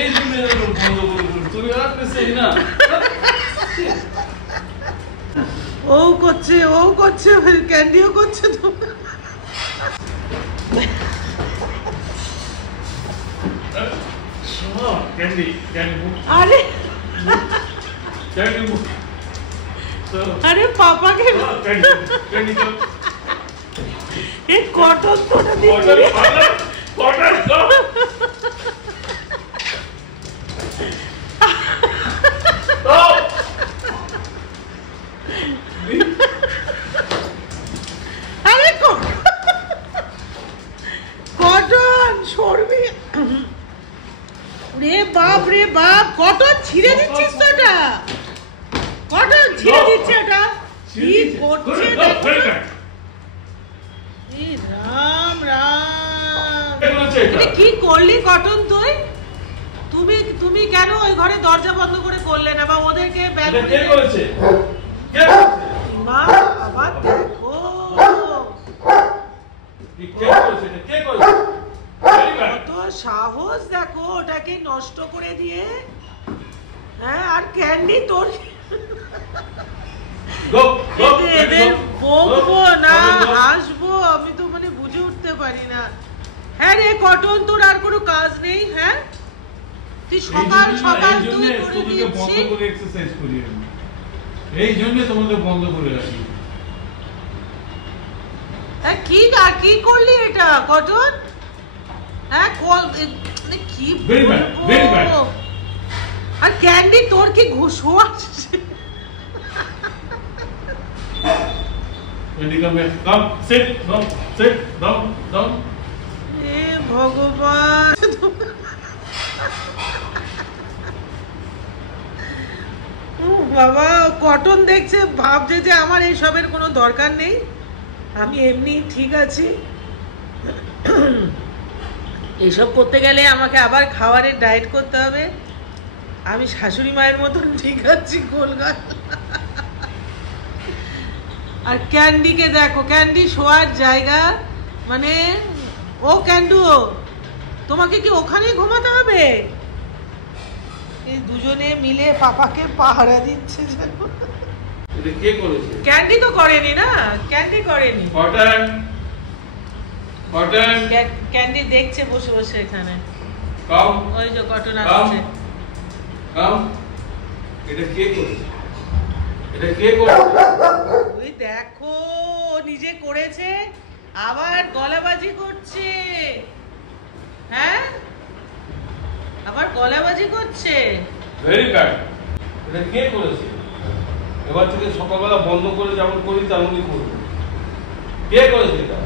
এই জন্য বন্ধ করে তুমি আর পেছাই না। ও করছে ক্যান্ডিও করছে তো। ক্যান্ডি আরে ক্যান্ডি আরে পাপাকে ক্যান্ডি এই কটন তোটা দিচ্ছি। আরে কটন সরবি রে বাপ কটন ছিঁড়ে দিচ্ছিস তো এটা। কটন ছিঁড়ে দিচ্ছে এটা। কি করছে দেখো। এই রাম এটা কি করলি কটন তুই? তুমি কেন ওই ঘরে দরজা বন্ধ করে করলে না বা ওদেরকে কে করেছে? মা বাবা দেখো কে করেছে? কত সাহস দেখো ওটাকে নষ্ট করে দিয়ে। হ্যাঁ আর ক্যান্ডি তোর এদের বকবো না হাসবো আমি তো মানে বুঝে উঠতে পারি না। হ্যাঁ রে কটন তোর আর কোনো কাজ নেই? হ্যাঁ তুই সকাল তুই করে দিচ্ছিস। এক্সারসাইজ করি আমি এই জন্য তোমাদের বন্ধ করে রাখি। হ্যাঁ কি করলি এটা কটন? হ্যাঁ কি বলবো। আর ক্যান্ডি তোর কি ঘুষো আসছে? এ ভগবান বাবা কটন দেখছে ভাবছে যে আমার এইসবের কোনো দরকার নেই, আমি এমনি ঠিক আছি। এইসব করতে গেলে আমাকে আবার খাবারের ডায়েট করতে হবে। আমি শাশুড়ি মায়ের মতন ঠিক আছি গোলগাল। আর ক্যান্ডিকে দেখো ক্যান্ডি শোয়ার জায়গা মানে ও ক্যান্ডু তোমাকে কি ওখানেই ঘুমাতে হবে? এই দুজনে মিলে পাপাকে পাহারা দিচ্ছে জানো। এটা কে করেছে? ক্যান্ডি তো করেনি না, ক্যান্ডি করেনি। ক্যান্ডি দেখছে বসে বসে এখানে। ওই যে কটন আসছে। এটা কে করেছে? এটা কে করেছে? তুই দেখো নিজে করেছে আবার গলাবাজি করছে। হ্যাঁ আবার গলাবাজি করছে। Very bad. এটা কে করেছে? এবার থেকে সকালবেলা বন্ধ করে যেমন করি তেমনই করবো। কে করেছে এটা?